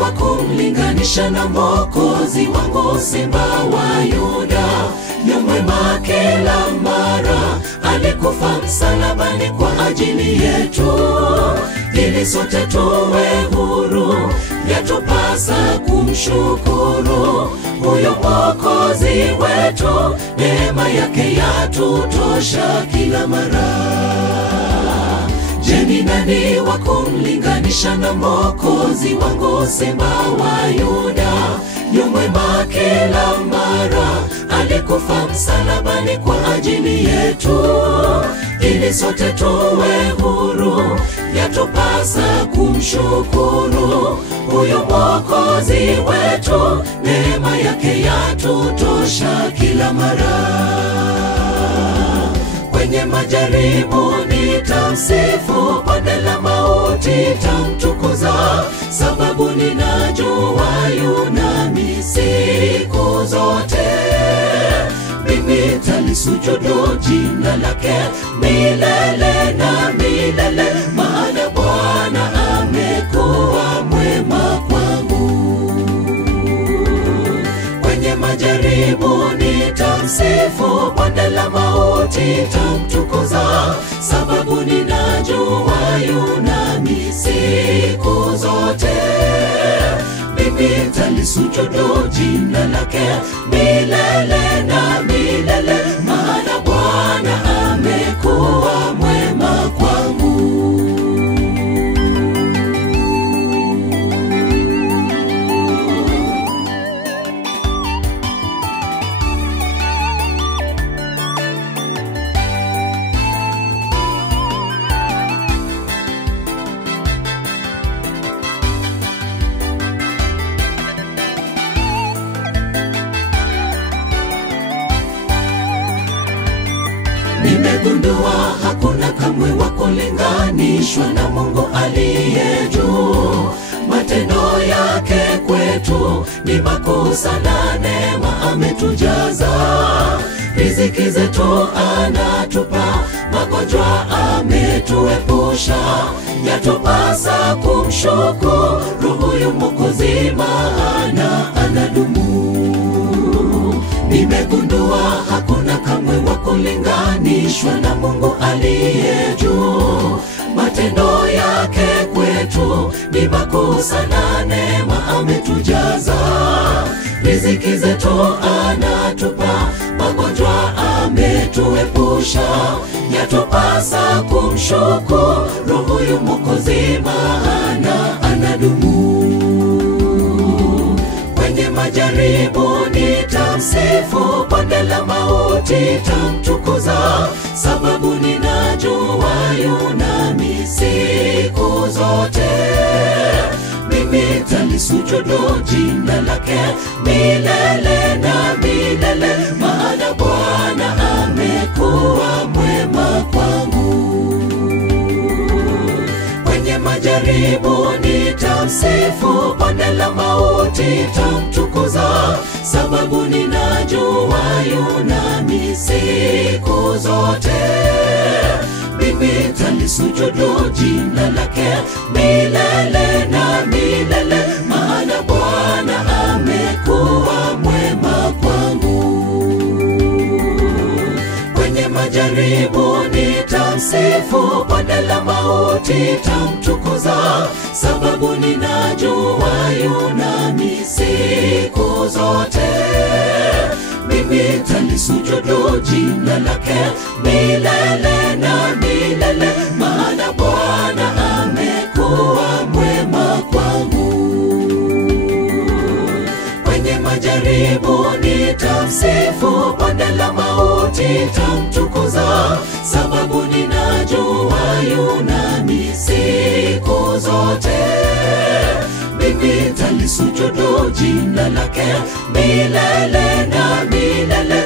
wa kumlinganisha na Mwokozi wangu, Simba wa Yuda? Yu mwema kila mara, alikufa msalabani kwa ajili yetu, ili sote tuwe huru. Yatupasa kumshukuru huyo Mwokozi wetu, neema yake yatutosha kila mara. Je, ni nani wa kumlinganisha na Mwokozi wangu, Simba wa Yuda? Yu mwema kila mara, alikufa msalabani kwa ajili yetu, ili sote tuwe huru. Yatupasa kumshukuru huyo Mwokozi wetu, neema yake yatutosha kila mara. Kwenye majaribu nitamsifu, bonde la mauti tamtukuza, sababu ninajua yu nami siku zote. Mimi talisujudu jina lake milele na milele, maana Bwana amekuwa mwema kwangu. Kwenye majaribu nitamsifu, bonde la mauti tamtukuza, sababu ninajua yu nami siku zote. Mimi talisujudu jina lake milele na milele, maana Bwana amekuwa mwema kwangu. Nimegundua hakuna kamwe wa kulinganishwa na Mungu aliye juu. Matendo yake kwetu ni makuu sana, neema ametujaza. Riziki zetu anatupa, magonjwa ametuepusha. Yatupasa kumshukuru huyu Mwokozi, maana anadumu. Nimegundua hakuna kamwe wa kulinganishwa na Mungu aliye juu. Matendo yake kwetu ni makuu sana, neema ametujaza. Riziki zetu anatupa, magonjwa ametuepusha. Yatupasa kumshukuru huyu Mwokozi, maana anadumu. Kwenye majaribu nitamsifu, bonde la mauti tamtukuza, sababu ninajua yu nami siku zote. Mimi talisujudu jina lake milele na milele, maana Bwana amekuwa mwema kwangu. Kwenye majaribu nitamsifu, bonde la mauti tamtukuza, sababu ninajua yu nami siku zote. Mimi talisujudu jina lake milele na milele, maana Bwana amekuwa mwema kwangu. Kwenye majaribu nitamsifu, bonde la mauti tamtukuza, sababu ninajua yu nami siku zote. Mimi talisujudu jina lake milele na milele, maana Bwana amekuwa mwema kwangu. Kwenye majaribu nitamsifu, bonde la mauti tamtukuza, sababu ninajua yu nami siku zote. Mimi talisujudu jina lake milele na milele,